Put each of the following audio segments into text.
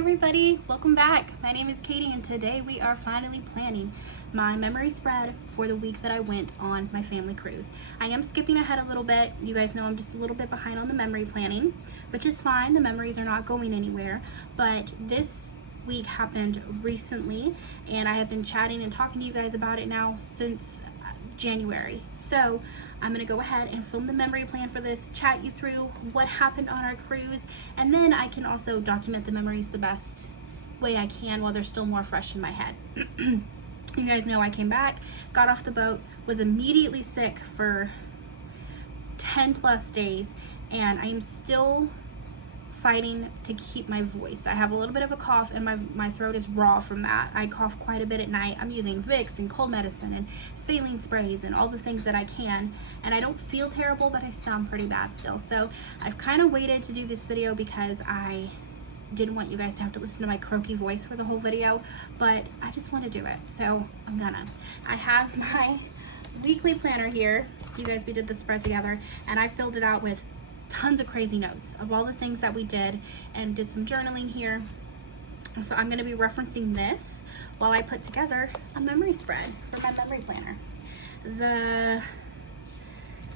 everybody, welcome back. My name is Katie and today we are finally planning my memory spread for the week that I went on my family cruise. I am skipping ahead a little bit. You guys know I'm just a little bit behind on the memory planning, which is fine. The memories are not going anywhere, but this week happened recently and I have been chatting and talking to you guys about it now since January. So I'm gonna go ahead and film the memory plan for this, chat you through what happened on our cruise, and then I can also document the memories the best way I can while they're still more fresh in my head. You guys know I came back, got off the boat, was immediately sick for 10 plus days, and I am still fighting to keep my voice. I have a little bit of a cough and my throat is raw from that. I cough quite a bit at night. I'm using Vicks and cold medicine and saline sprays and all the things that I can, and I don't feel terrible, but I sound pretty bad still. So I've kind of waited to do this video because I didn't want you guys to have to listen to my croaky voice for the whole video, but I just want to do it, so I'm gonna. I have my weekly planner here. You guys, we did the spread together and I filled it out with tons of crazy notes of all the things that we did and did some journaling here. So I'm going to be referencing this while I put together a memory spread for my memory planner.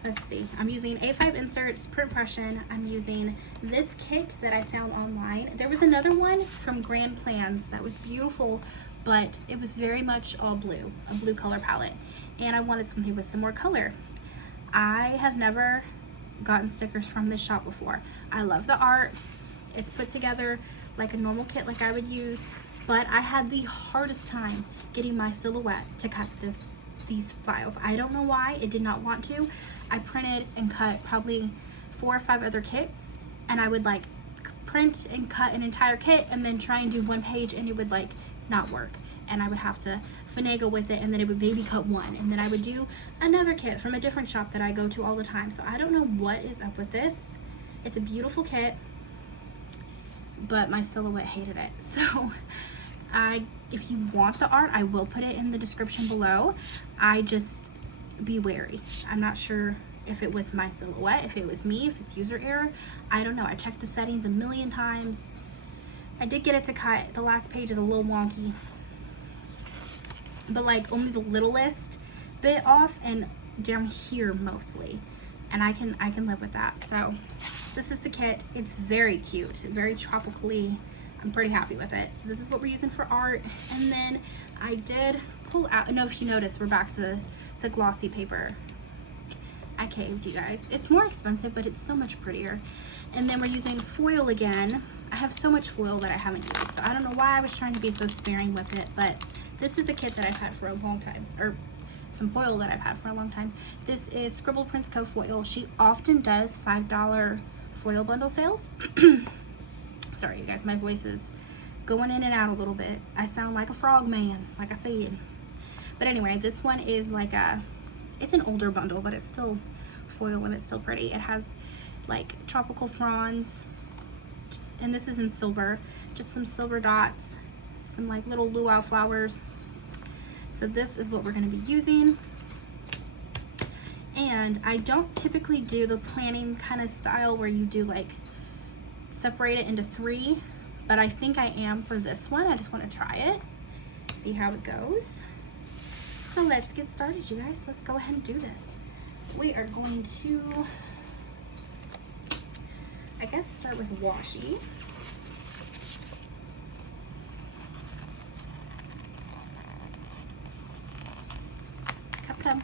Let's see, I'm using A5 inserts, print impression. I'm using this kit that I found online. There was another one from Grand Plans that was beautiful, but it was very much all blue, a blue color palette, and I wanted something with some more color. I have never gotten stickers from this shop before. I love the art. It's put together like a normal kit like I would use, but I had the hardest time getting my silhouette to cut these files. I don't know why it did not want to. I printed and cut probably 4 or 5 other kits, and I would like print and cut an entire kit and then try and do one page and it would like not work, and I would have to finagle with it, and then it would baby cut one, and then I would do another kit from a different shop that I go to all the time. So I don't know what is up with this. It's a beautiful kit, but my silhouette hated it. So if you want the art, I will put it in the description below. I just be wary. I'm not sure if it was my silhouette, if it was me, if it's user error. I don't know. I checked the settings a million times. I did get it to cut. The last page is a little wonky, but like only the littlest bit off and down here mostly, and I can live with that. So this is the kit. It's very cute, very tropically. I'm pretty happy with it. So this is what we're using for art, and then I did pull out, I don't know if you noticed, we're back to glossy paper. I caved, you guys. It's more expensive, but it's so much prettier. And then we're using foil again. I have so much foil that I haven't used, so I don't know why I was trying to be so sparing with it, but this is a kit that I've had for a long time, or some foil that I've had for a long time. This is Scribble Prints Co. foil. She often does $5 foil bundle sales. Sorry, you guys, my voice is going in and out a little bit. I sound like a frog man, like I said. But anyway, this one is like it's an older bundle, but it's still foil and it's still pretty. It has like tropical fronds, and this is in silver, just some silver dots, some like little luau flowers. So this is what we're going to be using. And I don't typically do the planning kind of style where you do like separate it into 3, but I think I am for this one. I just want to try it, see how it goes. So let's get started, you guys. Let's go ahead and do this. We are going to, I guess, start with washi. Come.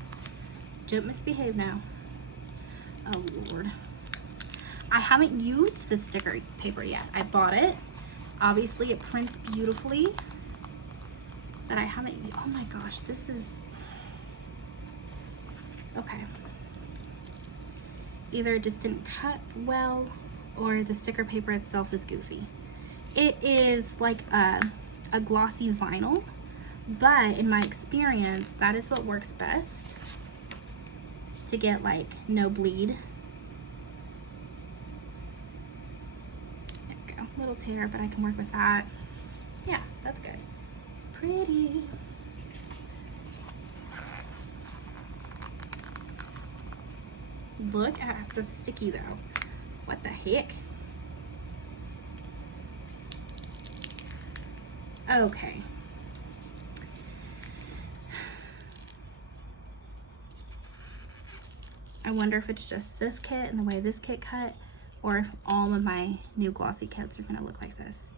Don't misbehave now. Oh, Lord. I haven't used the sticker paper yet. I bought it. Obviously, it prints beautifully, but I haven't, oh my gosh, this is, okay. Either it just didn't cut well, or the sticker paper itself is goofy. It is like a glossy vinyl, but in my experience, that is what works best to get like no bleed. There we go, little tear, but I can work with that. Yeah, that's good. Pretty. Look at the sticky though. What the heck? Okay. I wonder if it's just this kit and the way this kit cut, or if all of my new glossy kits are gonna look like this.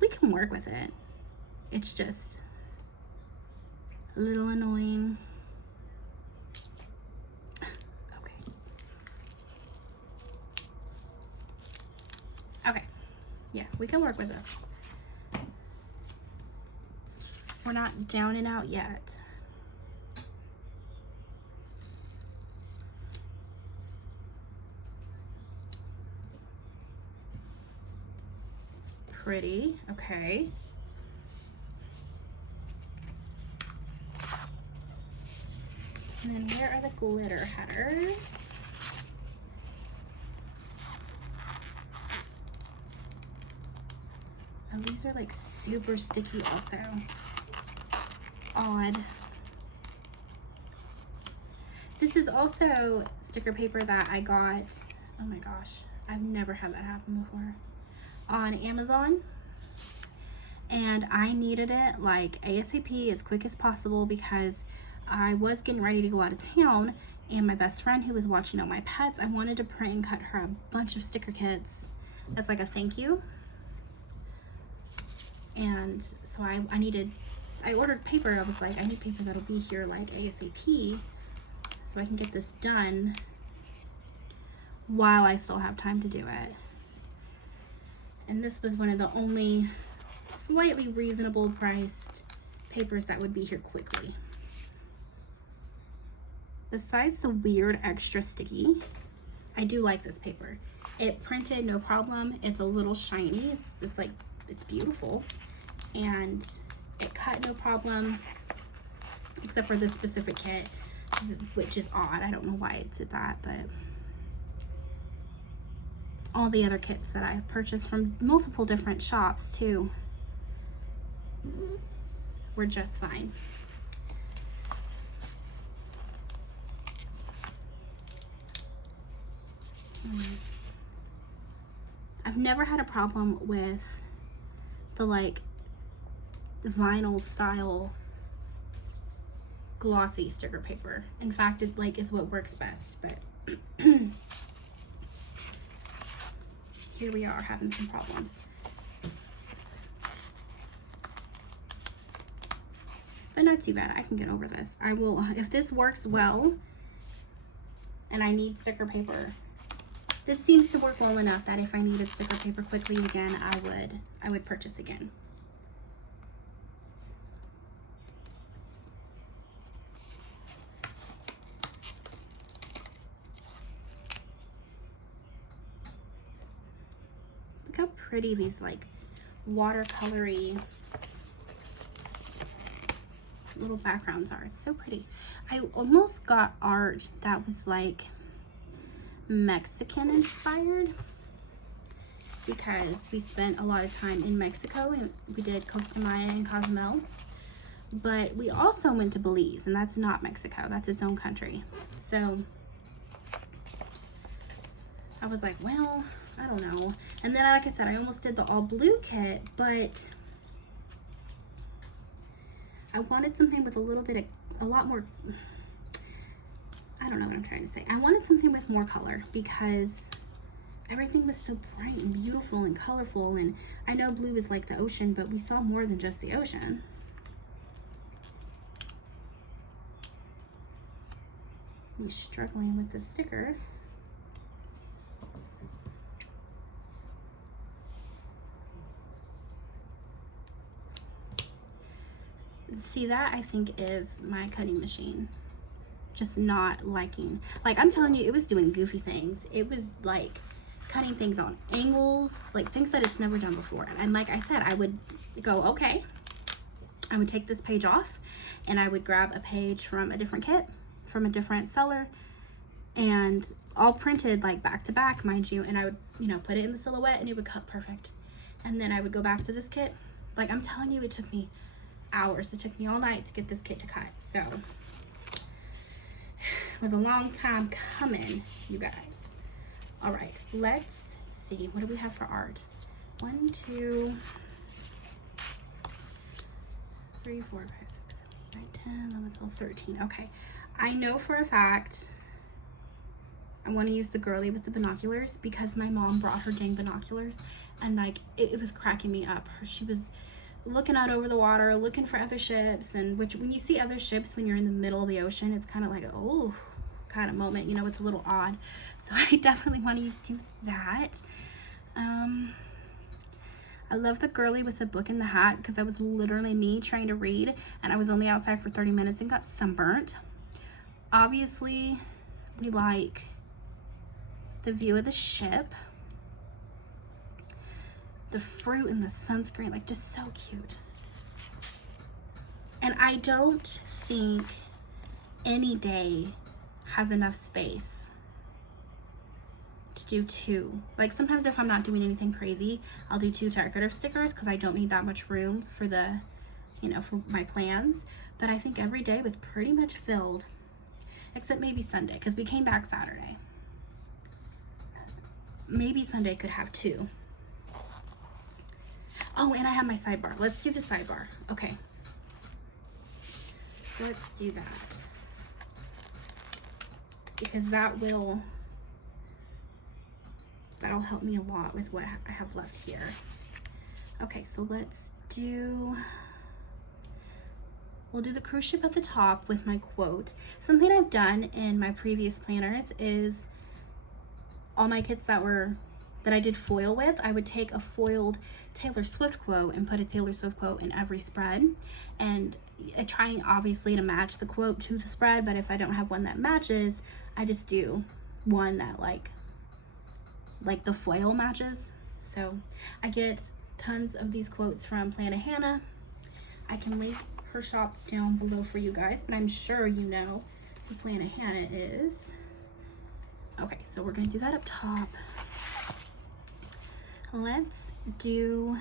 We can work with it. It's just a little annoying. Okay. Okay. Yeah, we can work with this. We're not down and out yet. Pretty, okay. And then where are the glitter headers? Oh, these are like super sticky also. Odd. This is also sticker paper that I got, oh my gosh, I've never had that happen before, on Amazon. And I needed it like ASAP, as quick as possible, because I was getting ready to go out of town, and my best friend who was watching all my pets, I wanted to print and cut her a bunch of sticker kits as like a thank you. And so I ordered paper. I was like, I need paper that'll be here like ASAP so I can get this done while I still have time to do it. And this was one of the only slightly reasonable priced papers that would be here quickly. Besides the weird extra sticky, I do like this paper. It printed no problem. It's a little shiny. It's beautiful, and it cut no problem, except for this specific kit, which is odd. I don't know why it's at that, but all the other kits that I've purchased from multiple different shops too were just fine. I've never had a problem with the like vinyl style glossy sticker paper. In fact, it like is what works best, but here we are having some problems. But not too bad. I can get over this. I will, if this works well and I need sticker paper, this seems to work well enough that if I needed sticker paper quickly again, I would purchase again. Look how pretty these like watercolory little backgrounds are. It's so pretty. I almost got art that was like Mexican inspired, because we spent a lot of time in Mexico and we did Costa Maya and Cozumel, but we also went to Belize, and that's not Mexico, that's its own country. So I was like, well, I don't know. And then like I said, I almost did the all blue kit, but I wanted something with a little bit of, a lot more, I don't know what I'm trying to say. I wanted something with more color, because everything was so bright and beautiful and colorful, and I know blue is like the ocean, but we saw more than just the ocean. I'm struggling with the sticker. See, that I think is my cutting machine just not liking, like I'm telling you, it was doing goofy things. It was like cutting things on angles, like things that it's never done before. And like I said, I would go, okay, I would take this page off and I would grab a page from a different kit, from a different seller, and all printed like back to back, mind you, and I would, you know, put it in the silhouette and it would cut perfect. And then I would go back to this kit. Like I'm telling you, it took me hours. It took me all night to get this kit to cut. So it was a long time coming, you guys. All right, let's see, what do we have for art? 1, 2, 3, 4, 5, 6, 7, 8, 9, 10, 11, 12, 13. Okay. I know for a fact I want to use the girly with the binoculars because my mom brought her dang binoculars, and like it was cracking me up. She was looking out over the water, looking for other ships, and which when you see other ships when you're in the middle of the ocean, it's kind of like, oh, kind of moment, you know, it's a little odd. So I definitely want to do that. I love the girly with the book and the hat because that was literally me trying to read, and I was only outside for 30 minutes and got sunburnt. Obviously, we like the view of the ship, the fruit and the sunscreen, like just so cute. And I don't think any day has enough space to do 2. Like sometimes if I'm not doing anything crazy, I'll do 2 decorative stickers because I don't need that much room for the, you know, for my plans. But I think every day was pretty much filled, except maybe Sunday because we came back Saturday. Maybe Sunday could have 2. Oh, and I have my sidebar. Let's do the sidebar. Okay. Let's do that. Because that'll help me a lot with what I have left here. Okay, so we'll do the cruise ship at the top with my quote. Something I've done in my previous planners is all my kits that I did foil with, I would take a foiled Taylor Swift quote and put a Taylor Swift quote in every spread, and trying obviously to match the quote to the spread, but if I don't have one that matches, I just do one that like the foil matches. So I get tons of these quotes from Planet Hannah. I can link her shop down below for you guys, but I'm sure you know who Planet Hannah is. Okay, so we're gonna do that up top. Let's do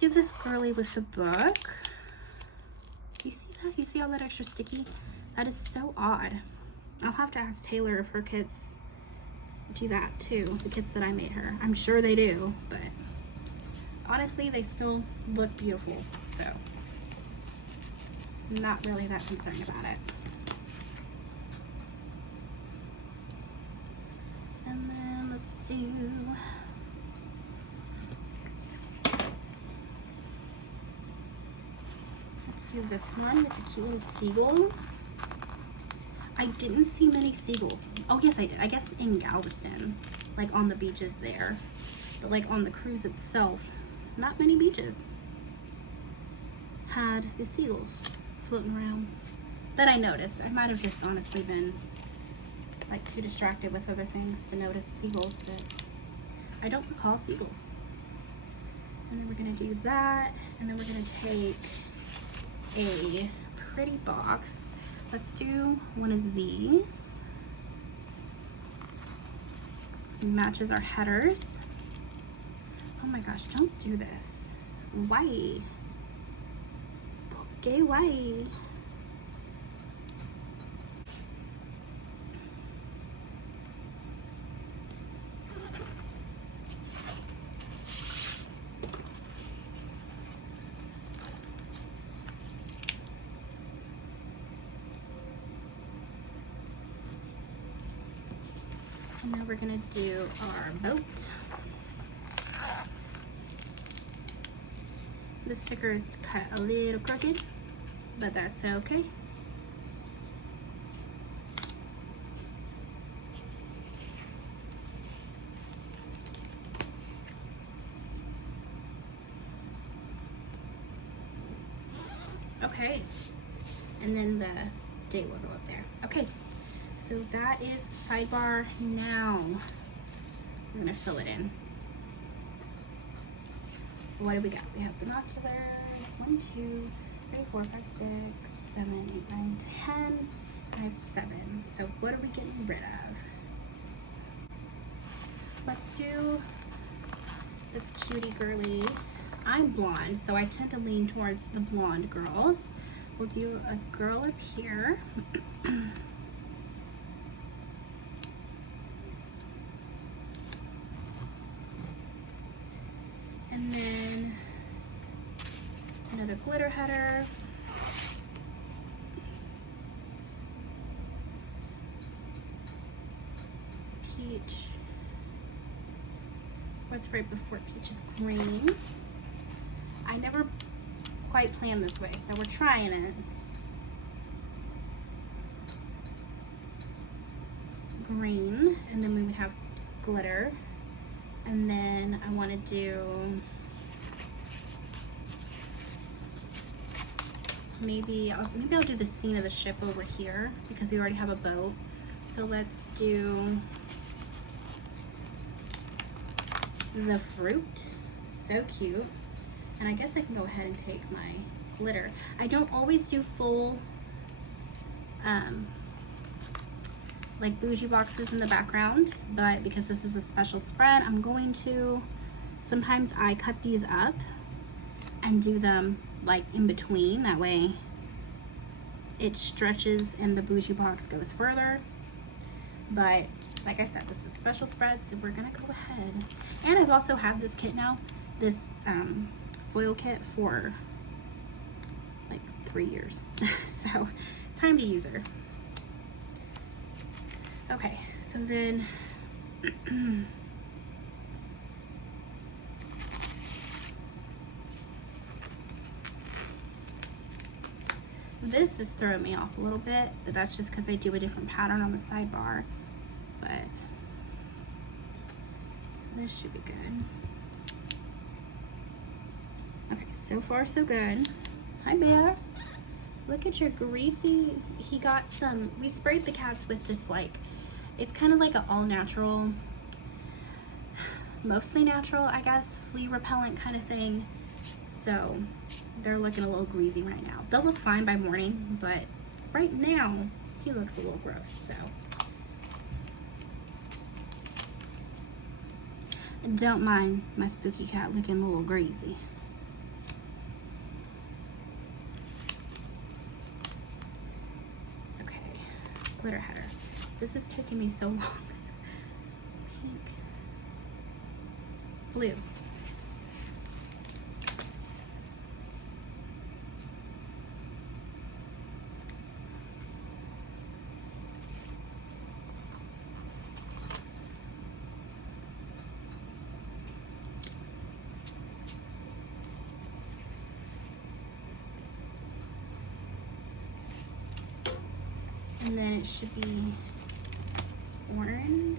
this girly with the book. You see that? You see all that extra sticky? That is so odd. I'll have to ask Taylor if her kits do that too, the kits that I made her. I'm sure they do, but honestly, they still look beautiful, so I'm not really that concerned about it. And then let's do this one with the cute little seagull. I didn't see many seagulls. Oh yes, I did. I guess in Galveston, like on the beaches there, but like on the cruise itself, not many beaches had the seagulls floating around that I noticed. I might have just honestly been like too distracted with other things to notice seagulls, but I don't recall seagulls. And then we're gonna do that, and then we're gonna take a pretty box. Let's do one of these. It matches our headers. Oh my gosh, don't do this. Why? Okay, why? And now we're gonna do our boat. The sticker is cut a little crooked, but that's okay. Okay, and then the date will go up there. Okay, so that is the sidebar. Now we're gonna fill it in. What do we got? We have binoculars. 1, 2, 3, 4, 5, 6, 7, 8, 9, 10. I have 7. So what are we getting rid of? Let's do this cutie girly. I'm blonde, so I tend to lean towards the blonde girls. We'll do a girl up here. And then another glitter header. Peach. What's right before peach is green. I never quite planned this way, so we're trying it. Green, and then we would have glitter, and then I want to do maybe I'll do the scene of the ship over here because we already have a boat. So let's do the fruit. So cute. And I guess I can go ahead and take my glitter. I don't always do full like bougie boxes in the background, but because this is a special spread, I'm going to, sometimes I cut these up and do them like in between, that way it stretches and the bougie box goes further. But like I said, this is a special spread, so we're gonna go ahead. And I've also had this kit now, this foil kit, for like 3 years. So time to use her. Okay, so then this is throwing me off a little bit, but that's just because I do a different pattern on the sidebar. But this should be good. Okay, so far so good. Hi, Bear. Look at your greasy, he got some, we sprayed the cats with this, like, it's kind of like an all natural, mostly natural, I guess, flea repellent kind of thing. So they're looking a little greasy right now. They'll look fine by morning, but right now he looks a little gross. So don't mind my spooky cat looking a little greasy. Okay, glitter header. This is taking me so long. Pink, blue. And then it should be orange.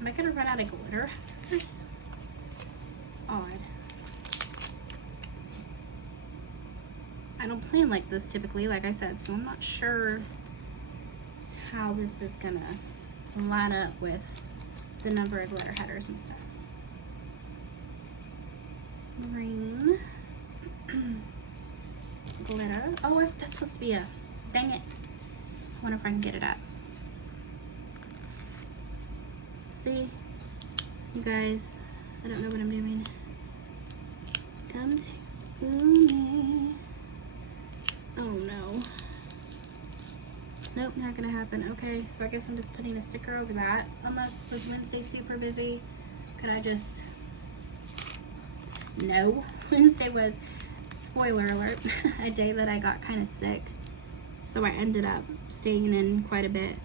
Am I gonna run out of glitter headers? Odd. I don't plan like this typically, like I said, so I'm not sure how this is gonna line up with the number of glitter headers and stuff. Green. Glitter. Oh, that's supposed to be a, dang it. I wonder if I can get it up. See, you guys, I don't know what I'm doing. Come to me. Oh no. Nope, not gonna happen. Okay, so I guess I'm just putting a sticker over that. Unless was Wednesday super busy, could I just, no. Wednesday was, spoiler alert, a day that I got kind of sick. So I ended up staying in quite a bit.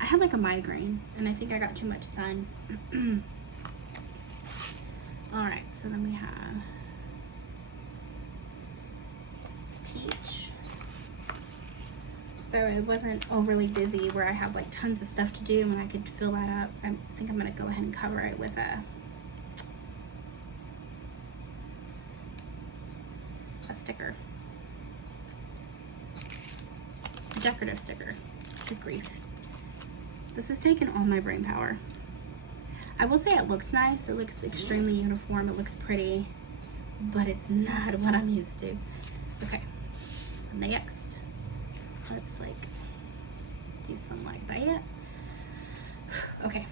I had like a migraine and I think I got too much sun. All right, so then we have peach. So it wasn't overly busy where I have like tons of stuff to do and I could fill that up. I think I'm gonna go ahead and cover it with a sticker. A decorative sticker. Good grief. This has taken all my brain power. I will say it looks nice. It looks extremely uniform. It looks pretty, but it's not what I'm used to. Okay, next, let's like do something like that. Okay,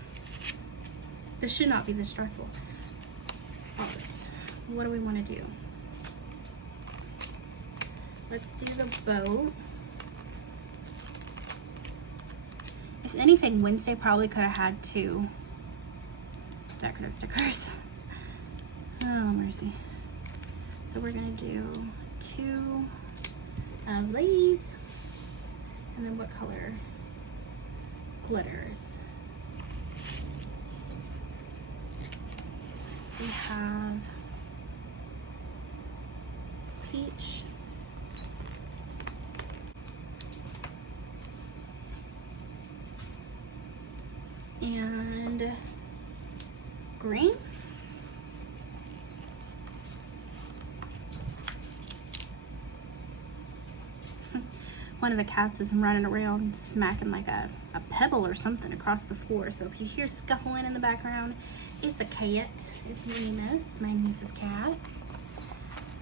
this should not be this stressful. All right, what do we want to do? Let's do the boat. anything, Wednesday probably could have had 2 decorative stickers. Oh, mercy. So we're gonna do 2 of these. And then what color? Glitters. We have peach, and green. One of the cats is running around smacking like a pebble or something across the floor. So if you hear scuffling in the background, it's a cat. It's Remus, my niece's cat.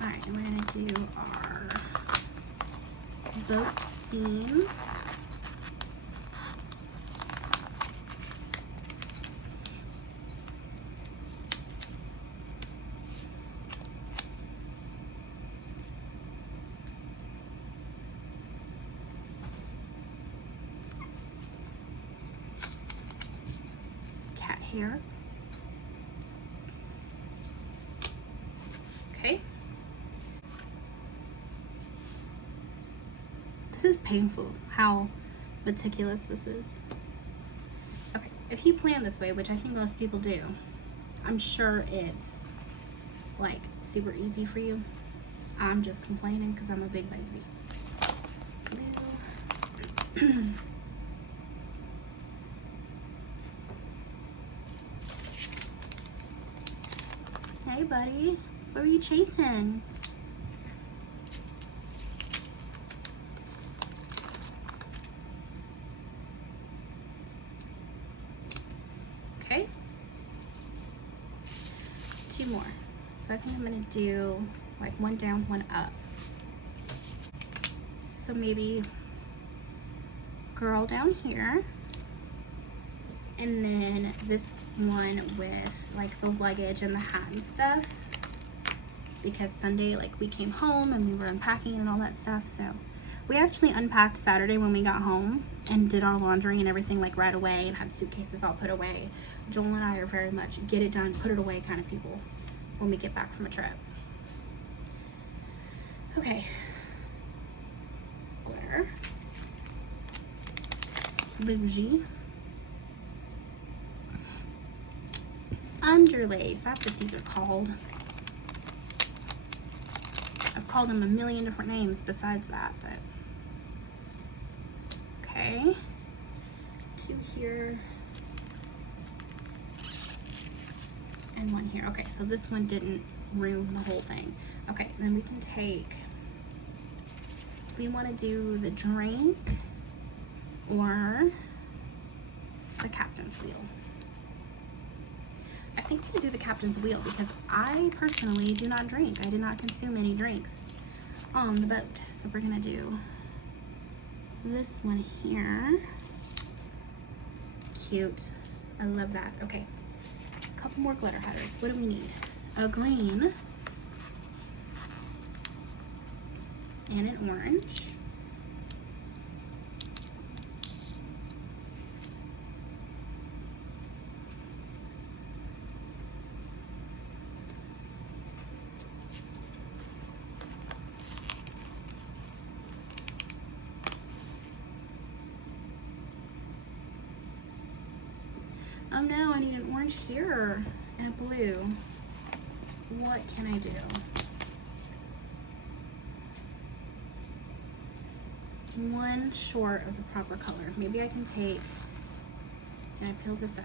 All right, and we're gonna do our boat seam. Cat hair. Okay. This is painful how meticulous this is. Okay, if you plan this way, which I think most people do, I'm sure it's like super easy for you. I'm just complaining because I'm a big baby. Hey buddy, what are you chasing? Okay, 2 more. So I think I'm gonna do like 1 down, 1 up. So maybe girl down here, and then this one with like the luggage and the hat and stuff, because Sunday like we came home and we were unpacking and all that stuff. So we actually unpacked Saturday when we got home and did our laundry and everything like right away and had suitcases all put away. Joel and I are very much get it done, put it away kind of people when we get back from a trip. Okay, glitter, bougie, underlays, that's what these are called. I've called them a million different names besides that, but okay. 2 here and 1 here. Okay, so this one didn't ruin the whole thing. Okay, then we can take, we want to do the drink or the captain's wheel. I think we can do the captain's wheel because I personally do not drink. I did not consume any drinks on the boat. So we're gonna do this one here. Cute. I love that. Okay, a couple more glitter headers. What do we need? A green and an orange. Oh no, I need an orange here and a blue. What can I do? One short of the proper color. Maybe I can take, can I peel this up?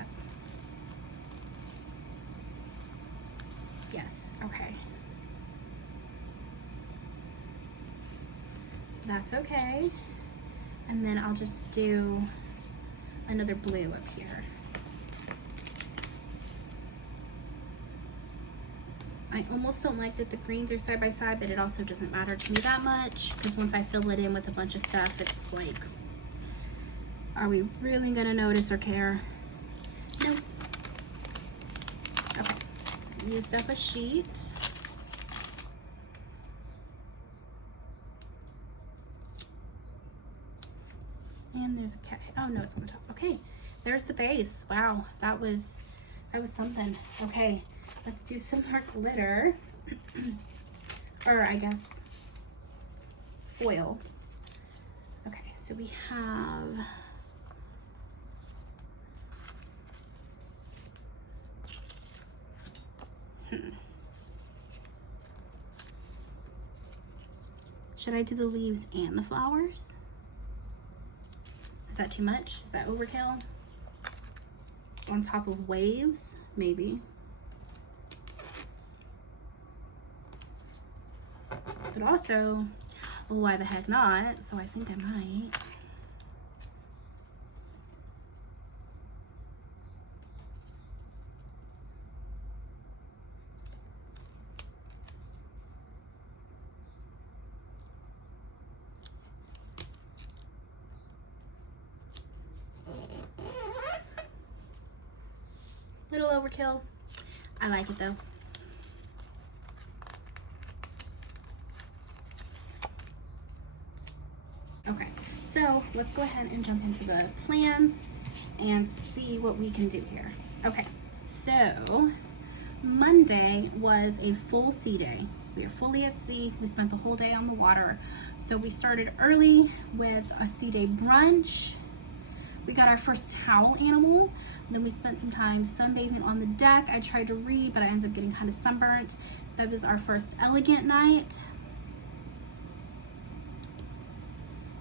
Yes, okay. That's okay. And then I'll just do another blue up here. I almost don't like that the greens are side by side, but it also doesn't matter to me that much because once I fill it in with a bunch of stuff, it's like, are we really gonna notice or care? Nope. Okay, used up a sheet. And there's There's a cat. Oh no, it's on the top. Okay, there's the base. Wow, that was something. Okay, let's do some more glitter. Or I guess foil. Okay, so we have should I do the leaves and the flowers? Is that too much? Is that overkill? On top of waves? Maybe. But also, why the heck not? So I think I might. Little overkill. I like it though. Okay, so let's go ahead and jump into the plans and see what we can do here. Okay, so Monday was a full sea day. We are fully at sea. We spent the whole day on the water. So we started early with a sea day brunch. We got our first towel animal. Then we spent some time sunbathing on the deck. I tried to read, but I ended up getting kind of sunburnt. That was our first elegant night.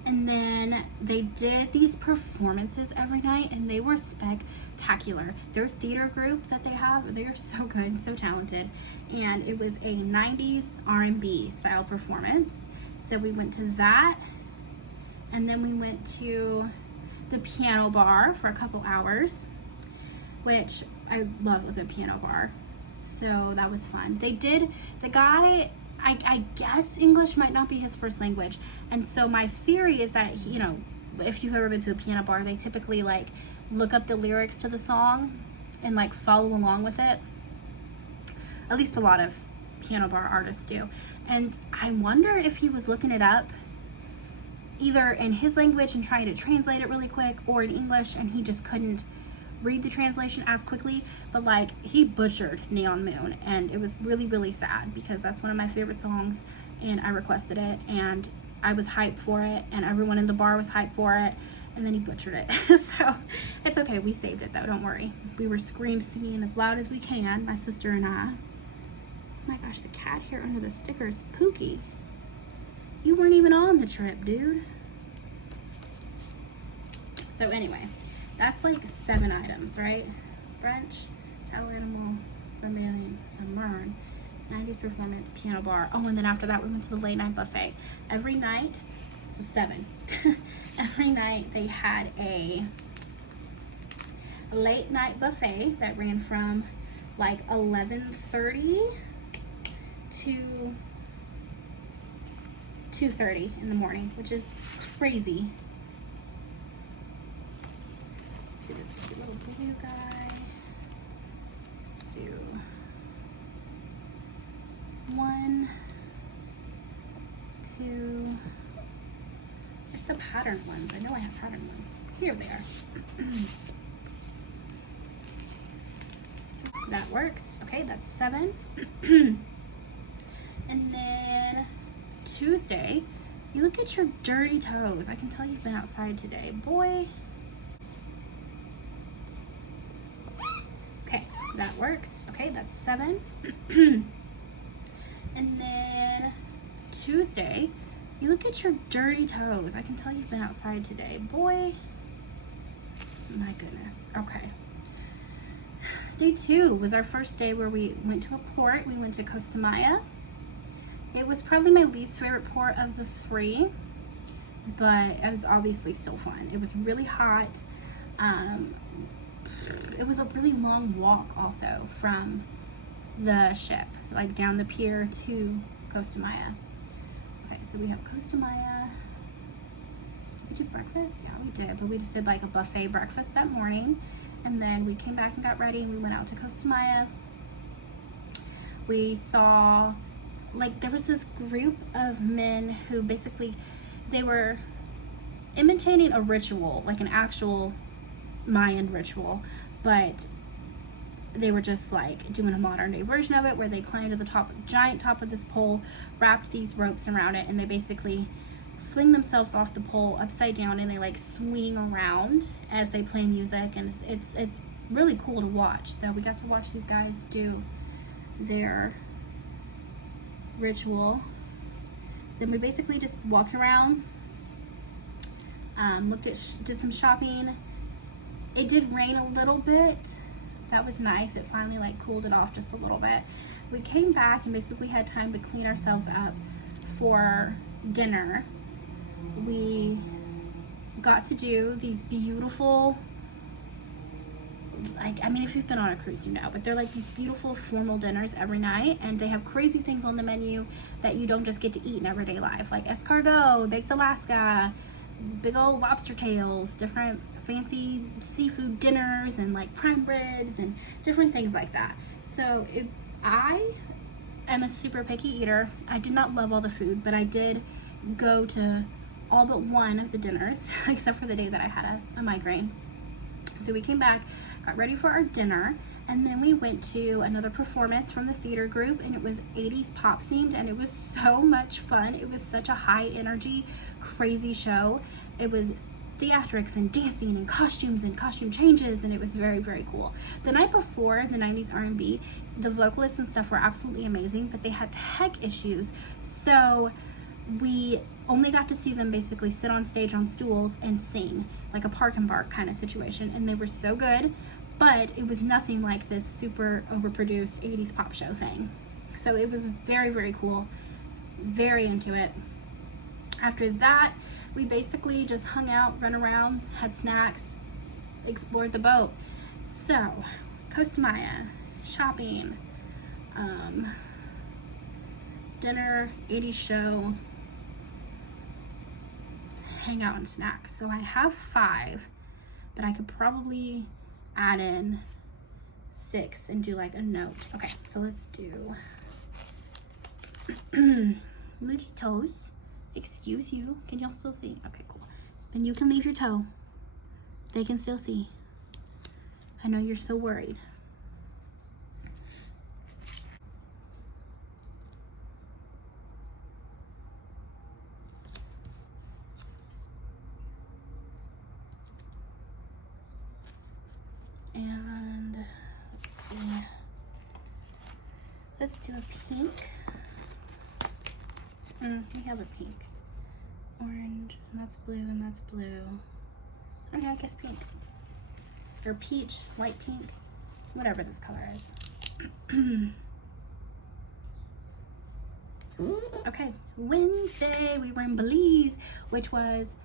And then they did these performances every night, and they were spectacular. Their theater group that they have, they are so good, so talented. And it was a 90s R&B style performance. So we went to that, and then we went to the piano bar for a couple hours, which I love a good piano bar. So that was fun. They did, the guy, I guess English might not be his first language. And so my theory is that, you know, if you've ever been to a piano bar, they typically like look up the lyrics to the song and like follow along with it. At least a lot of piano bar artists do. And I wonder if he was looking it up either in his language and trying to translate it really quick, or in English and he just couldn't read the translation as quickly. But like, he butchered Neon Moon, and it was really, really sad because that's one of my favorite songs, and I requested it and I was hyped for it, and everyone in the bar was hyped for it, and then he butchered it. So it's okay, we saved it though, don't worry. We were singing as loud as we can, my sister and I. Oh my gosh, the cat hair under the sticker is Pookie. You weren't even on the trip, dude. So anyway, that's like 7 items, right? Brunch, towel animal, sunbathing, sunburn, 90s performance, piano bar. Oh, and then after that, we went to the late night buffet. Every night, so 7. Every night they had a late night buffet that ran from like 11:30 to 2:30 in the morning, which is crazy. Let's do this cute little blue guy. Let's do 1, 2. Where's the pattern ones? I know I have pattern ones. Here they are. That works. Okay, that's 7. And then Tuesday, you look at your dirty toes. I can tell you've been outside today, boy. Okay, that works. Okay, that's 7. And then Tuesday, you look at your dirty toes. I can tell you've been outside today, boy. My goodness. Okay. Day 2 was our first day where we went to a port. We went to Costa Maya. It was probably my least favorite port of the 3, but it was obviously still fun. It was really hot. It was a really long walk also from the ship, like down the pier to Costa Maya. Okay, so we have Costa Maya. Did we do breakfast? Yeah, we did, but we just did like a buffet breakfast that morning. And then we came back and got ready, and we went out to Costa Maya. We saw, like, there was this group of men who basically, they were imitating a ritual, like an actual Mayan ritual, but they were just like doing a modern day version of it where they climbed to the top, giant top of this pole, wrapped these ropes around it, and they basically fling themselves off the pole upside down, and they like swing around as they play music, and it's really cool to watch. So we got to watch these guys do their ritual. Then we basically just walked around, did some shopping. It did rain a little bit. That was nice. It finally like cooled it off just a little bit. We came back and basically had time to clean ourselves up for dinner. We got to do these beautiful, like, I mean, if you've been on a cruise, you know, but they're like these beautiful formal dinners every night, and they have crazy things on the menu that you don't just get to eat in everyday life, like escargot, baked Alaska, big old lobster tails, different fancy seafood dinners, and like prime ribs and different things like that. So I am a super picky eater. I did not love all the food, but I did go to all but one of the dinners, except for the day that I had a migraine. So we came back, got ready for our dinner, and then we went to another performance from the theater group, and it was 80s pop themed, and it was so much fun. It was such a high energy, crazy show. It was theatrics and dancing and costumes and costume changes, and it was very, very cool. The night before, the 90s R&B, the vocalists and stuff were absolutely amazing, but they had tech issues, so we only got to see them basically sit on stage on stools and sing, like a park and bark kind of situation, and they were so good, but it was nothing like this super overproduced 80s pop show thing. So it was very, very cool, very into it. After that, we basically just hung out, ran around, had snacks, explored the boat. So, Costa Maya, shopping, dinner, 80s show, hang out and snacks. So I have 5, but I could probably add in 6 and do like a note. Okay, so let's do leave your toes. Excuse you. Can y'all still see? Okay, cool. Then you can leave your toe. They can still see. I know you're so worried. And let's see. Let's do a pink. We have a pink. Orange, and that's blue, and that's blue. Okay, I guess pink. Or peach, light pink, whatever this color is. Okay, Wednesday we were in Belize, which was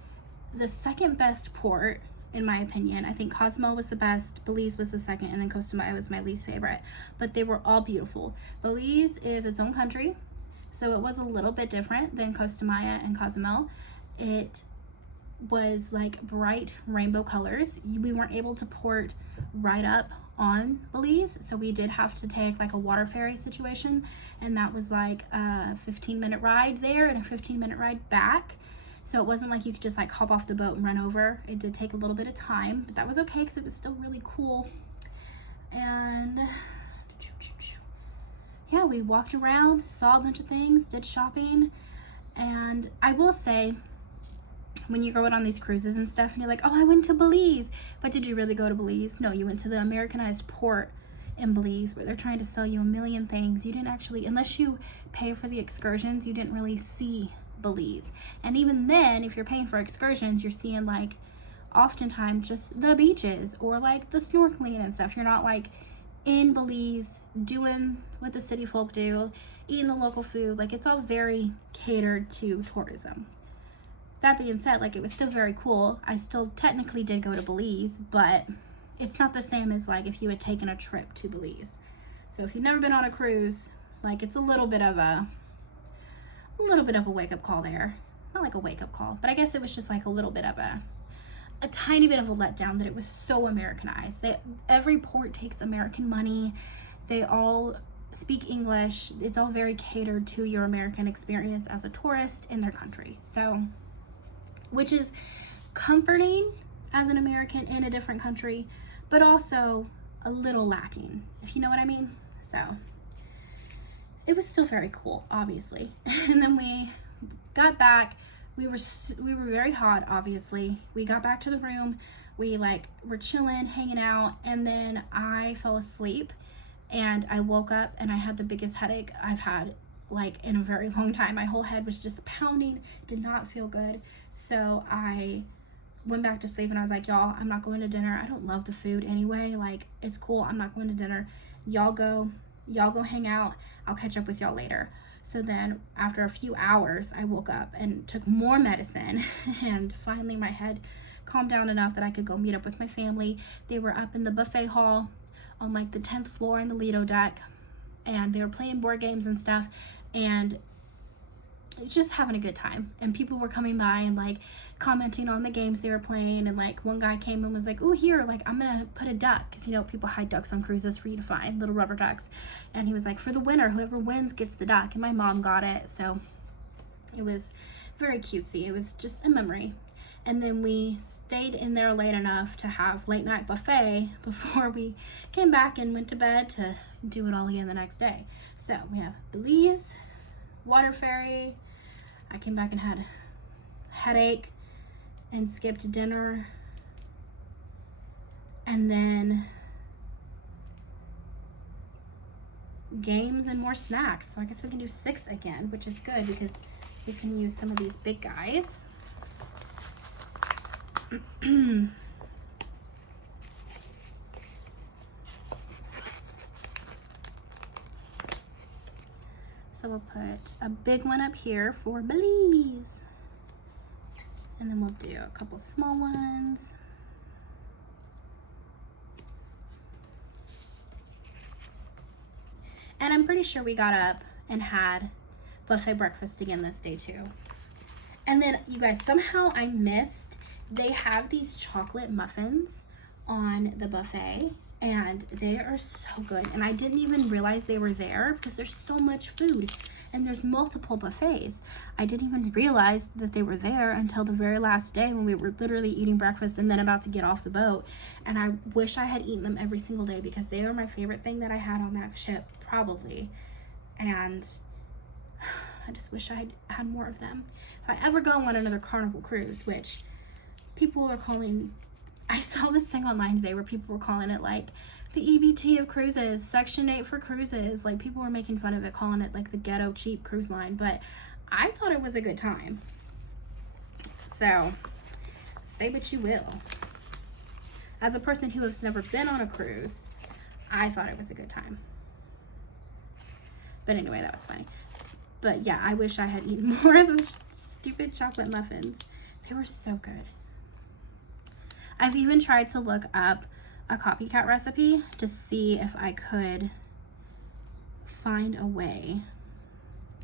the second best port in my opinion. I think Cozumel was the best, Belize was the second, and then Costa Maya was my least favorite, but they were all beautiful. Belize is its own country, so it was a little bit different than Costa Maya and Cozumel. It was like bright rainbow colors. We weren't able to port right up on Belize, so we did have to take like a water ferry situation, and that was like a 15-minute ride there and a 15-minute ride back. So it wasn't like you could just like hop off the boat and run over. It did take a little bit of time, but that was okay because it was still really cool. And yeah, we walked around, saw a bunch of things, did shopping. And I will say, when you're going on these cruises and stuff and you're like, oh, I went to Belize, but did you really go to Belize? No, you went to the Americanized port in Belize where they're trying to sell you a million things. You didn't actually, unless you pay for the excursions, you didn't really see Belize. And even then, if you're paying for excursions, you're seeing like oftentimes just the beaches or like the snorkeling and stuff. You're not like in Belize doing what the city folk do, eating the local food. Like it's all very catered to tourism. That being said, like it was still very cool. I still technically did go to Belize, but it's not the same as like if you had taken a trip to Belize. So if you've never been on a cruise, like it's a little bit of a wake-up call there. Not like a wake-up call, but I guess it was just like a little bit of a tiny bit of a letdown that it was so Americanized. That every port takes American money. They all speak English. It's all very catered to your American experience as a tourist in their country. So, which is comforting as an American in a different country, but also a little lacking, if you know what I mean. So it was still very cool, obviously. And then we got back. We were very hot, obviously. We got back to the room. We were chilling, hanging out, and then I fell asleep, and I woke up and I had the biggest headache I've had in a very long time. My whole head was just pounding, did not feel good. So I went back to sleep and I was like, y'all, I'm not going to dinner. I don't love the food anyway. It's cool. I'm not going to dinner. Y'all go hang out. I'll catch up with y'all later. So then after a few hours, I woke up and took more medicine and finally my head calmed down enough that I could go meet up with my family. They were up in the buffet hall on the 10th floor in the Lido deck, and they were playing board games and stuff, and just having a good time. And people were coming by and commenting on the games they were playing, and one guy came and was like, oh, here, I'm gonna put a duck, because people hide ducks on cruises for you to find, little rubber ducks. And he was like, for the winner, whoever wins gets the duck. And my mom got it, so it was very cutesy. It was just a memory. And then we stayed in there late enough to have late night buffet before we came back and went to bed to do it all again the next day. So we have Belize, water ferry. I came back and had a headache and skipped dinner. And then games and more snacks. So I guess we can do 6 again, which is good because we can use some of these big guys. So we'll put a big one up here for Belize, and then we'll do a couple small ones. And I'm pretty sure we got up and had buffet breakfast again this day too. And then you guys, somehow I missed, they have these chocolate muffins on the buffet, and they are so good. And I didn't even realize they were there because there's so much food and there's multiple buffets. I didn't even realize that they were there until the very last day when we were literally eating breakfast and then about to get off the boat. And I wish I had eaten them every single day because they were my favorite thing that I had on that ship, probably. And I just wish I had more of them. If I ever go on another Carnival cruise, which people are calling, I saw this thing online today where people were calling it the EBT of cruises, Section 8 for cruises. People were making fun of it, calling it the ghetto cheap cruise line, but I thought it was a good time. So say what you will. As a person who has never been on a cruise, I thought it was a good time. But anyway, that was funny. But yeah, I wish I had eaten more of those stupid chocolate muffins. They were so good. I've even tried to look up a copycat recipe to see if I could find a way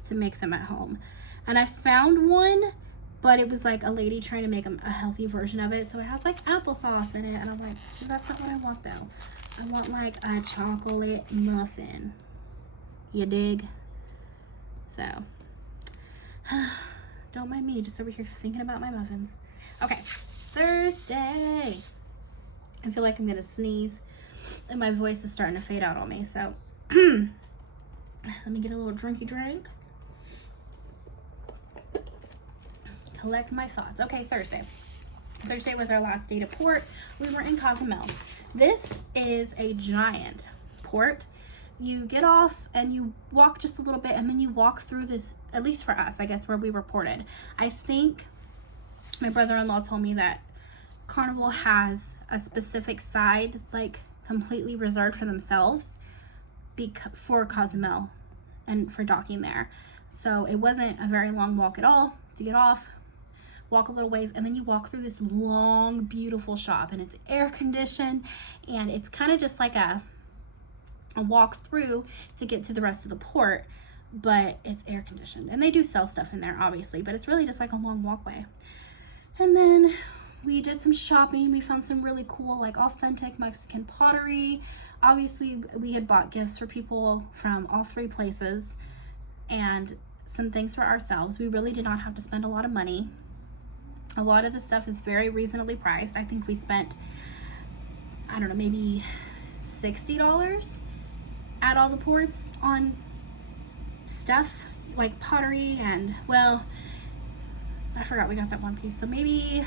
to make them at home. And I found one, but it was a lady trying to make a healthy version of it. So it has applesauce in it. And I'm like, that's not what I want though. I want a chocolate muffin. You dig? So, don't mind me, just over here thinking about my muffins. Okay, Thursday. I feel like I'm gonna sneeze and my voice is starting to fade out on me. So, let me get a little drinky drink. Collect my thoughts. Okay, Thursday. Thursday was our last day to port. We were in Cozumel. This is a giant port. You get off and you walk just a little bit, and then you walk through this, at least for us, I guess, where we were ported. I think my brother-in-law told me that Carnival has a specific side completely reserved for themselves for Cozumel and for docking there. So it wasn't a very long walk at all to get off, walk a little ways, and then you walk through this long, beautiful shop, and it's air conditioned, and it's kind of just like a walk through to get to the rest of the port, but it's air conditioned, and they do sell stuff in there obviously, but it's really just a long walkway. And then we did some shopping. We found some really cool authentic Mexican pottery. Obviously we had bought gifts for people from all 3 places and some things for ourselves. We really did not have to spend a lot of money. A lot of the stuff is very reasonably priced. I think we spent, I don't know, maybe $60 at all the ports on stuff like pottery and, well, I forgot we got that one piece. So maybe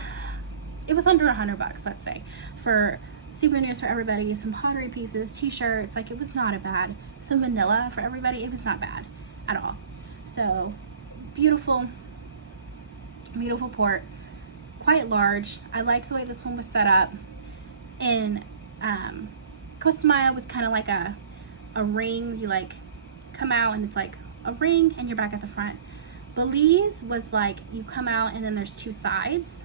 it was under $100, let's say, for souvenirs for everybody, some pottery pieces, t-shirts. Like, it was not a bad, some vanilla for everybody. It was not bad at all. So beautiful, beautiful port, quite large. I liked the way this one was set up. In Costa Maya was kind of like a ring. You like come out and it's like a ring and you're back at the front. Belize was like you come out and then there's two sides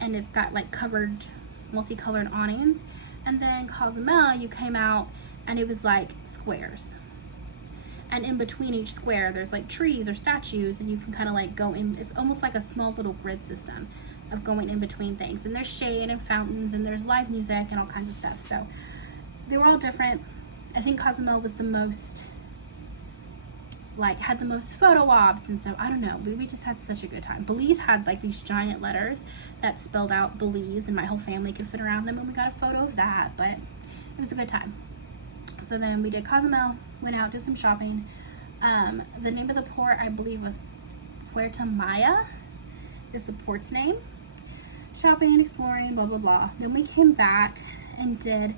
and it's got like covered multicolored awnings. And then Cozumel, you came out and it was like squares, and in between each square there's like trees or statues, and you can kind of like go in. It's almost like a small little grid system of going in between things, and there's shade and fountains and there's live music and all kinds of stuff. So they were all different. I think Cozumel was the most, like, had the most photo ops and stuff. I don't know, we just had such a good time. Belize had like these giant letters that spelled out Belize, and my whole family could fit around them, and we got a photo of that. But it was a good time. So then we did Cozumel, went out, did some shopping. The name of the port, I believe, was Puerto Maya is the port's name. Shopping and exploring, blah blah blah. Then we came back and did,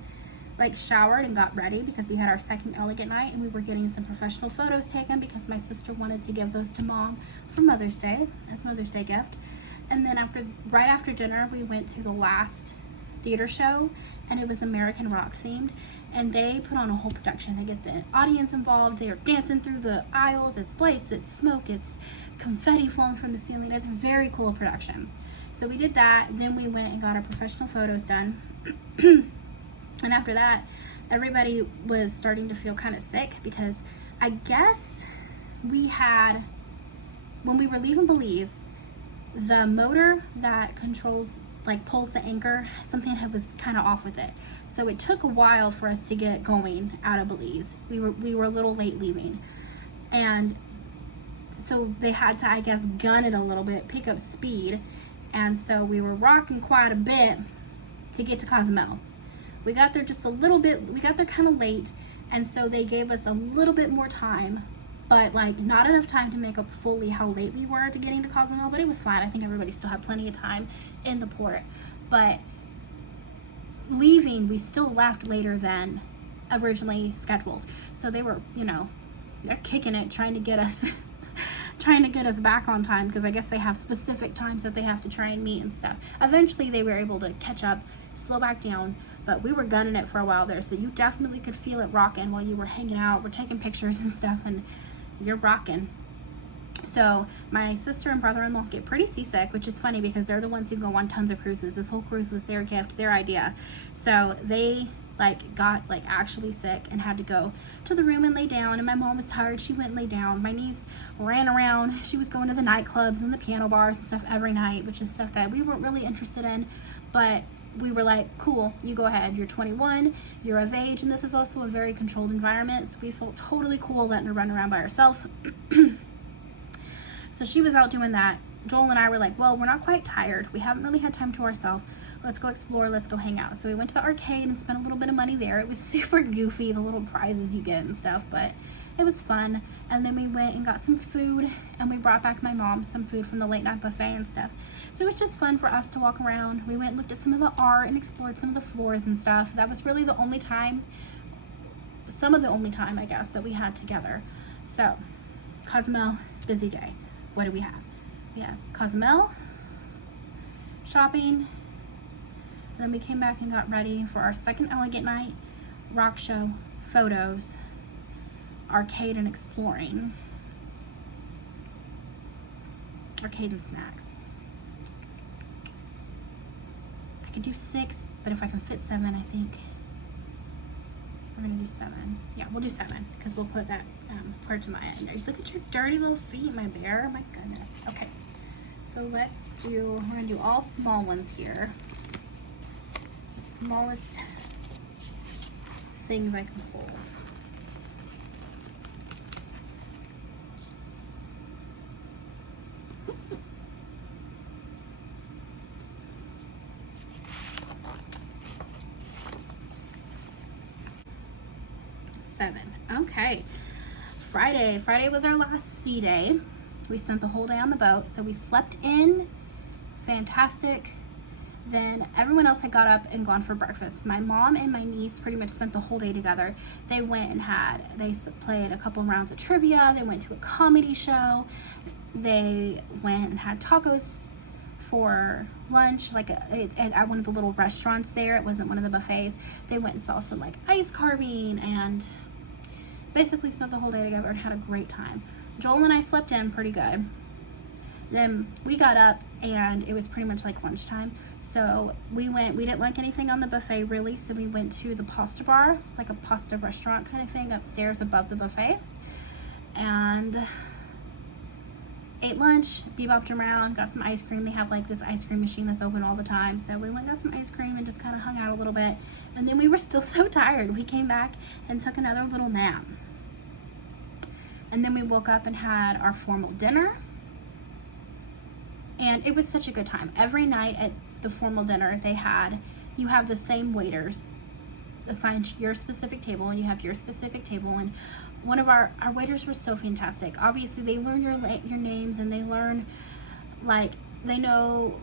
like, showered and got ready because we had our second elegant night, and we were getting some professional photos taken because my sister wanted to give those to Mom for Mother's Day as Mother's Day gift. And then right after dinner, we went to the last theater show, and it was American rock themed, and they put on a whole production. They get the audience involved. They are dancing through the aisles. It's lights, it's smoke, it's confetti falling from the ceiling. It's a very cool production. So we did that. Then we went and got our professional photos done. And after that, everybody was starting to feel kind of sick because I guess we had, when we were leaving Belize, the motor that controls, like, pulls the anchor, something was kind of off with it. So it took a while for us to get going out of Belize. We were a little late leaving. And so they had to, I guess, gun it a little bit, pick up speed. And so we were rocking quite a bit to get to Cozumel. We got there just a little bit, we got there kind of late, and so they gave us a little bit more time, but like not enough time to make up fully how late we were to getting to Cozumel, but it was fine. I think everybody still had plenty of time in the port. But leaving, we still left later than originally scheduled. So they were, you know, they're kicking it, trying to get us back on time, because I guess they have specific times that they have to try and meet and stuff. Eventually they were able to catch up, slow back down, but we were gunning it for a while there, so you definitely could feel it rocking while you were hanging out. We're taking pictures and stuff, and you're rocking. So my sister and brother-in-law get pretty seasick, which is funny because they're the ones who go on tons of cruises. This whole cruise was their gift, their idea. So they got actually sick and had to go to the room and lay down, and my mom was tired. She went and lay down. My niece ran around. She was going to the nightclubs and the piano bars and stuff every night, which is stuff that we weren't really interested in, but we were like, cool, you go ahead. You're 21, you're of age, and this is also a very controlled environment, so we felt totally cool letting her run around by herself. So she was out doing that. Joel and I were like, well, we're not quite tired. We haven't really had time to ourselves. Let's go explore, let's go hang out. So we went to the arcade and spent a little bit of money there. It was super goofy, the little prizes you get and stuff, but it was fun. And then we went and got some food, and we brought back my mom some food from the late night buffet and stuff. So it was just fun for us to walk around. We went and looked at some of the art and explored some of the floors and stuff. That was really the only time, some of the only time, I guess, that we had together. So, Cozumel, busy day. What do we have? We have Cozumel, shopping, and then we came back and got ready for our second elegant night, rock show, photos, arcade and exploring, arcade and snacks. I could do 6, but if I can fit 7, I think we're gonna do 7. Yeah, we'll do 7 because we'll put that Puerto Maya in there. Look at your dirty little feet, my bear. My goodness. Okay, so we're gonna do all small ones here. The smallest things I can hold. 7. Okay. Friday was our last sea day. We spent the whole day on the boat, so we slept in. Fantastic. Then everyone else had got up and gone for breakfast. My mom and my niece pretty much spent the whole day together. They went and they played a couple rounds of trivia. They went to a comedy show. They went and had tacos for lunch, like at one of the little restaurants there. It wasn't one of the buffets. They went and saw some like ice carving and basically spent the whole day together and had a great time. Joel and I slept in pretty good. Then we got up and it was pretty much like lunchtime. So we didn't like anything on the buffet really, so we went to the pasta bar. It's like a pasta restaurant kind of thing upstairs above the buffet. And ate lunch, bebopped around, got some ice cream. They have like this ice cream machine that's open all the time. So we went and got some ice cream and just kind of hung out a little bit. And then we were still so tired. We came back and took another little nap. And then we woke up and had our formal dinner. And it was such a good time. Every night at the formal dinner, you have the same waiters assigned to your specific table, and you have your specific table. And one of our waiters were so fantastic. Obviously, they learn your names, and they learn, like, they know,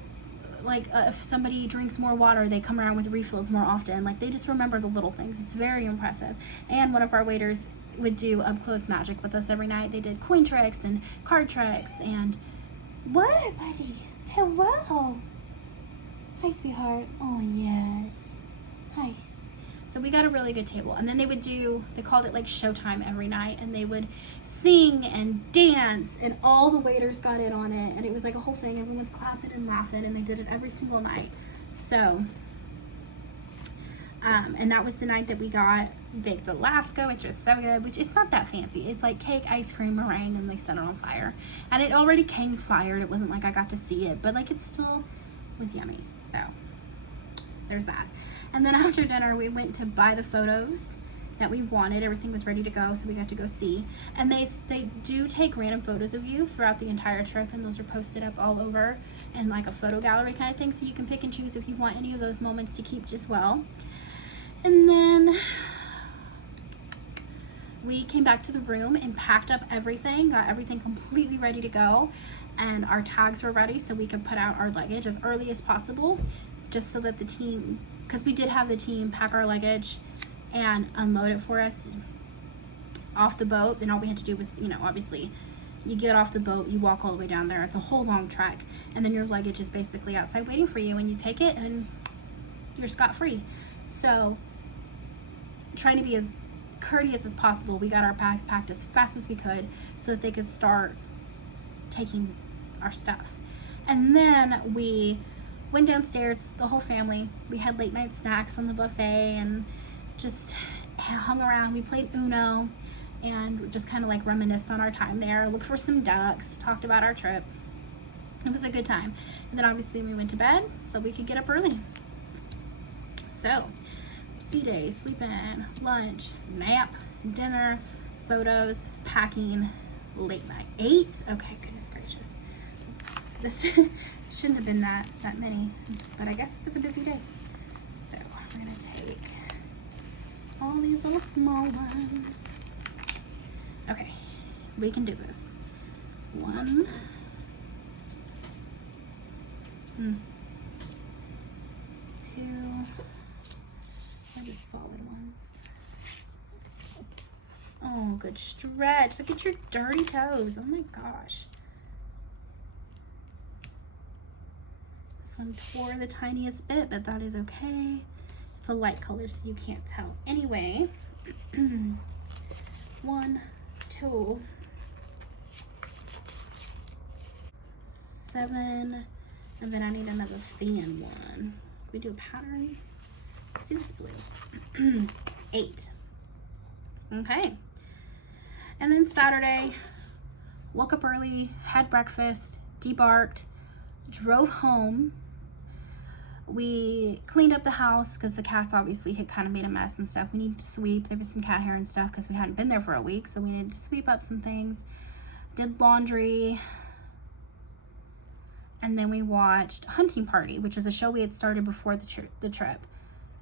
like, if somebody drinks more water, they come around with refills more often. Like, they just remember the little things. It's very impressive. And one of our waiters would do up-close magic with us every night. They did coin tricks and card tricks and... What, buddy? Hello. Hi, sweetheart. Oh, yes. Hi. So we got a really good table. And then they called it like showtime every night. And they would sing and dance. And all the waiters got in on it. And it was like a whole thing. Everyone's clapping and laughing. And they did it every single night. So, and that was the night that we got baked Alaska, which was so good. Which it's not that fancy. It's like cake, ice cream, meringue, and they set it on fire. And it already came fired. It wasn't like I got to see it. But like it still was yummy. So there's that. And then after dinner, we went to buy the photos that we wanted. Everything was ready to go, so we got to go see. And they do take random photos of you throughout the entire trip, and those are posted up all over in like a photo gallery kind of thing, so you can pick and choose if you want any of those moments to keep as well. And then we came back to the room and packed up everything, got everything completely ready to go, and our tags were ready so we could put out our luggage as early as possible, just so that the team, because we did have the team pack our luggage and unload it for us off the boat. Then all we had to do was, obviously you get off the boat, you walk all the way down there. It's a whole long trek, and then your luggage is basically outside waiting for you, and you take it and you're scot-free. So trying to be as courteous as possible, we got our bags packed as fast as we could so that they could start taking our stuff. And then we went downstairs, the whole family. We had late night snacks on the buffet and just hung around. We played Uno and just kind of like reminisced on our time there, looked for some ducks, talked about our trip. It was a good time. And then obviously we went to bed so we could get up early. So sea day, sleep in, lunch, nap, dinner, photos, packing, late night. 8? Okay, goodness gracious. This shouldn't have been that many, but I guess it was a busy day. So we're gonna take all these little small ones. Okay, we can do this. 1, 2, just solid ones. Oh, good stretch. Look at your dirty toes. Oh my gosh. This one tore the tiniest bit, but that is okay. It's a light color, so you can't tell. Anyway, 1, 2, 7, and then I need another thin one. Can we do a pattern? Let's do this blue. 8. Okay. And then Saturday, woke up early, had breakfast, debarked, drove home. We cleaned up the house because the cats obviously had kind of made a mess and stuff. We needed to sweep. There was some cat hair and stuff because we hadn't been there for a week, so we needed to sweep up some things. Did laundry. And then we watched Hunting Party, which is a show we had started before the trip.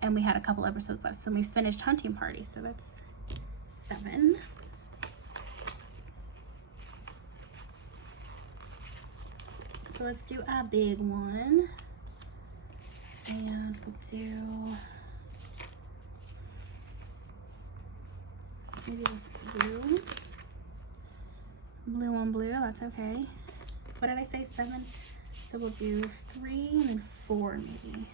And we had a couple episodes left, so we finished Hunting Party. So that's 7. So let's do a big one. And we'll do maybe this blue. Blue on blue, that's okay. What did I say, 7? So we'll do 3 and then 4 maybe.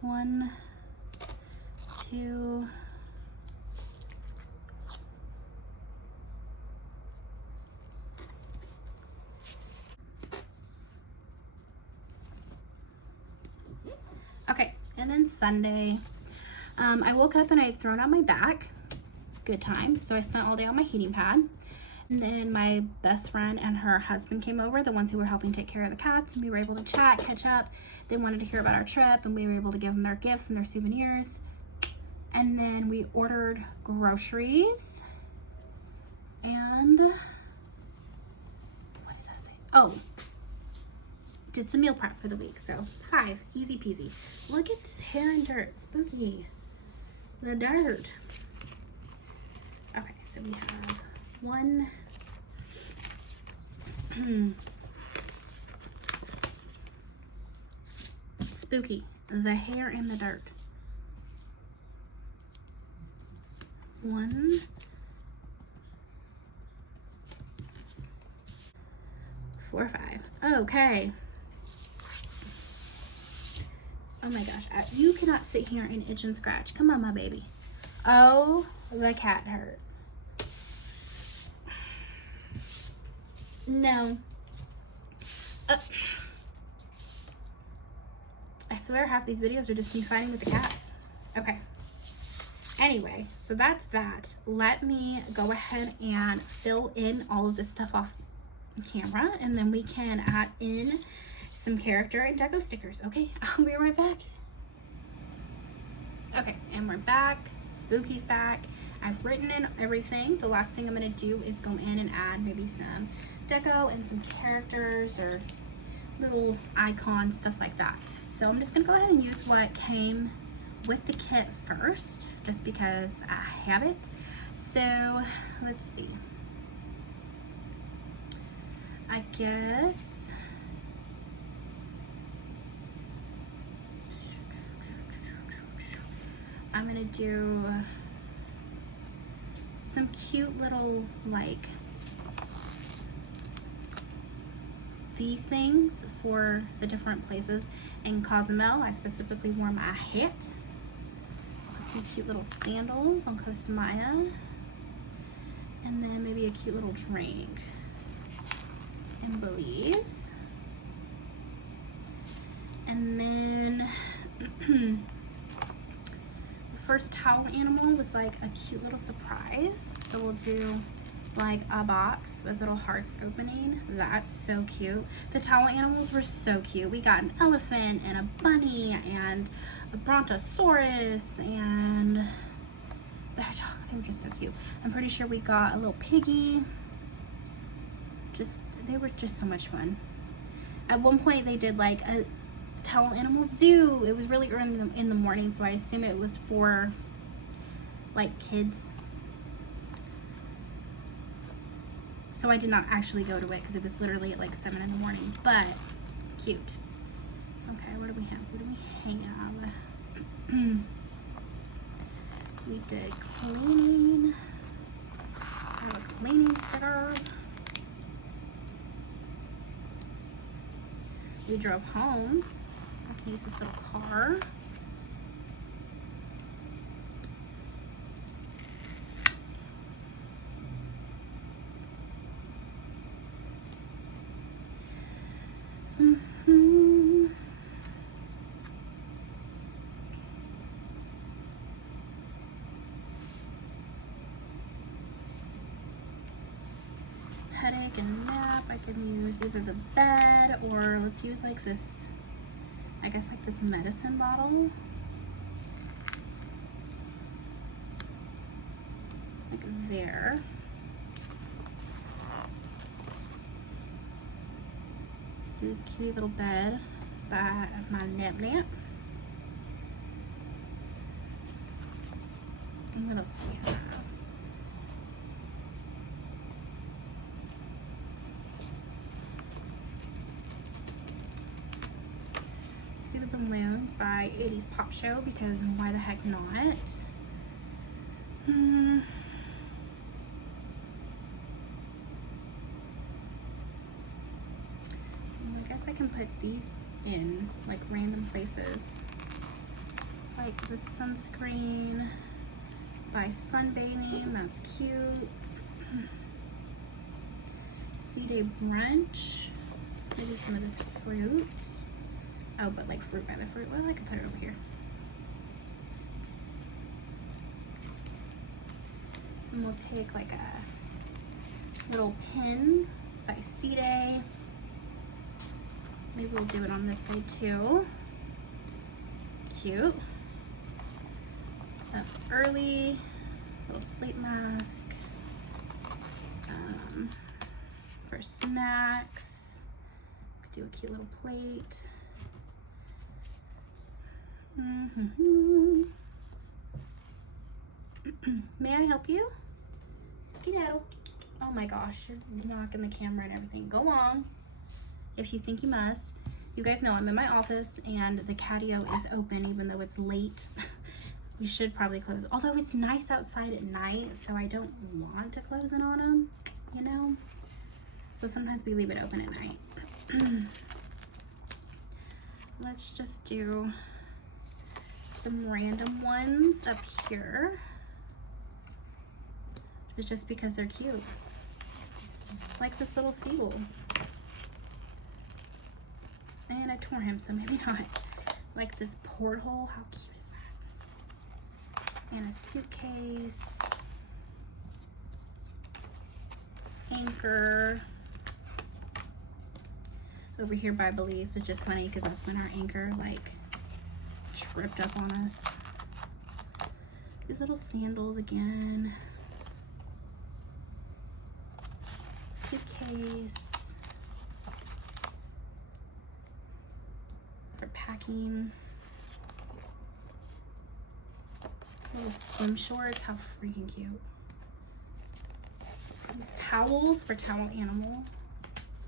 One, 2, okay, and then Sunday, I woke up and I had thrown out my back. Good time. So I spent all day on my heating pad. And then my best friend and her husband came over, the ones who were helping take care of the cats, and we were able to chat, catch up. They wanted to hear about our trip, and we were able to give them their gifts and their souvenirs. And then we ordered groceries. And what does that say? Oh, did some meal prep for the week. So 5, easy peasy. Look at this hair and dirt, spooky. The dirt. Okay, so we have 1, spooky, the hair and the dirt. 1, 4, 5. Okay. Oh my gosh, you cannot sit here and itch and scratch. Come on, my baby. Oh, the cat hurt. No. I swear half these videos are just me fighting with the cats. Okay. Anyway, so that's that. Let me go ahead and fill in all of this stuff off camera, and then we can add in some character and deco stickers. Okay, I'll be right back. Okay, and we're back. Spooky's back. I've written in everything. The last thing I'm going to do is go in and add maybe some deco and some characters or little icons, stuff like that. So I'm just going to go ahead and use what came with the kit first, just because I have it. So let's see. I guess I'm gonna do some cute little, like, these things for the different places. In Cozumel, I specifically wore my hat. Some cute little sandals on Costa Maya. And then maybe a cute little drink in Belize. And then the first towel animal was like a cute little surprise. So we'll do like a box with little hearts opening. That's so cute. The towel animals were so cute. We got an elephant and a bunny and a brontosaurus and the hedgehog. They were just so cute. I'm pretty sure we got a little piggy. They were just so much fun. At one point they did like a towel animal zoo. It was really early in the morning, so I assume it was for like kids. So I did not actually go to it because it was literally at like 7 in the morning, but cute. Okay, what do we have? What do we have? We did cleaning. I have a cleaning sticker. We drove home. I can use this little car. Headache and nap. I can use either the bed or let's use like this, I guess like this medicine bottle. Like there. Do this cutie little bed my nip nip. And what else do we have? Let's do the balloons by 80s Pop Show, because why the heck not? I guess I can put these in like random places, like the sunscreen by Sunbathing. That's cute. C-Day Brunch. Maybe some of this fruit. Oh, but like fruit by the fruit. Well, I could put it over here. And we'll take like a little pin by C-Day. Maybe we'll do it on this side too. Cute. Up early. Little sleep mask. For snacks. Could do a cute little plate. May I help you? Skedaddle. Oh my gosh, you're knocking the camera and everything. Go on, if you think you must. You guys know I'm in my office and the catio is open even though it's late. We should probably close, although it's nice outside at night, so I don't want to close it on them, you know? So sometimes we leave it open at night. Let's just do some random ones up here. It's just because they're cute. Like this little seagull. And I tore him, so maybe not. Like this porthole, how cute is that? And a suitcase. Anchor. Over here by Belize, which is funny because that's when our anchor like tripped up on us. These little sandals again. Suitcase. For packing. Little swim shorts, how freaking cute. These towels for towel animal.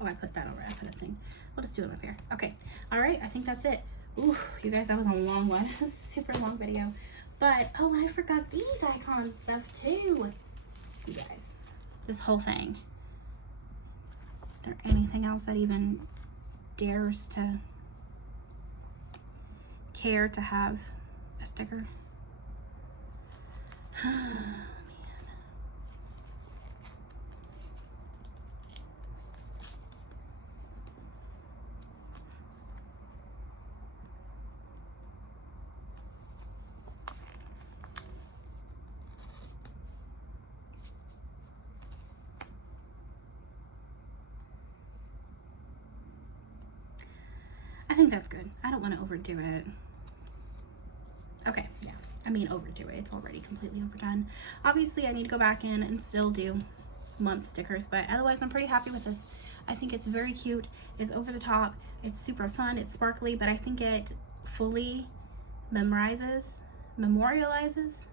Oh, I put that over. I put a thing. We'll just do it up here. Okay. All right. I think that's it. Ooh, you guys, that was a long one. Super long video. But, oh, and I forgot these icon stuff too. You guys, this whole thing. Is there anything else that even dares to care to have a sticker? I think that's good. I don't want to overdo it. Okay, yeah. I mean, overdo it. It's already completely overdone. Obviously, I need to go back in and still do month stickers, but otherwise, I'm pretty happy with this. I think it's very cute. It's over the top. It's super fun. It's sparkly, but I think it fully memorializes.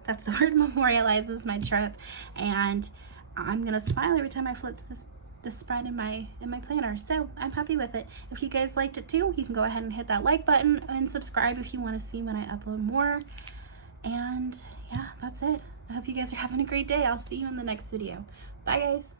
That's the word, memorializes my trip. And I'm gonna smile every time I flip to this spread in my planner. So I'm happy with it. If you guys liked it too, you can go ahead and hit that like button and subscribe if you want to see when I upload more. And yeah, that's it. I hope you guys are having a great day. I'll see you in the next video. Bye guys.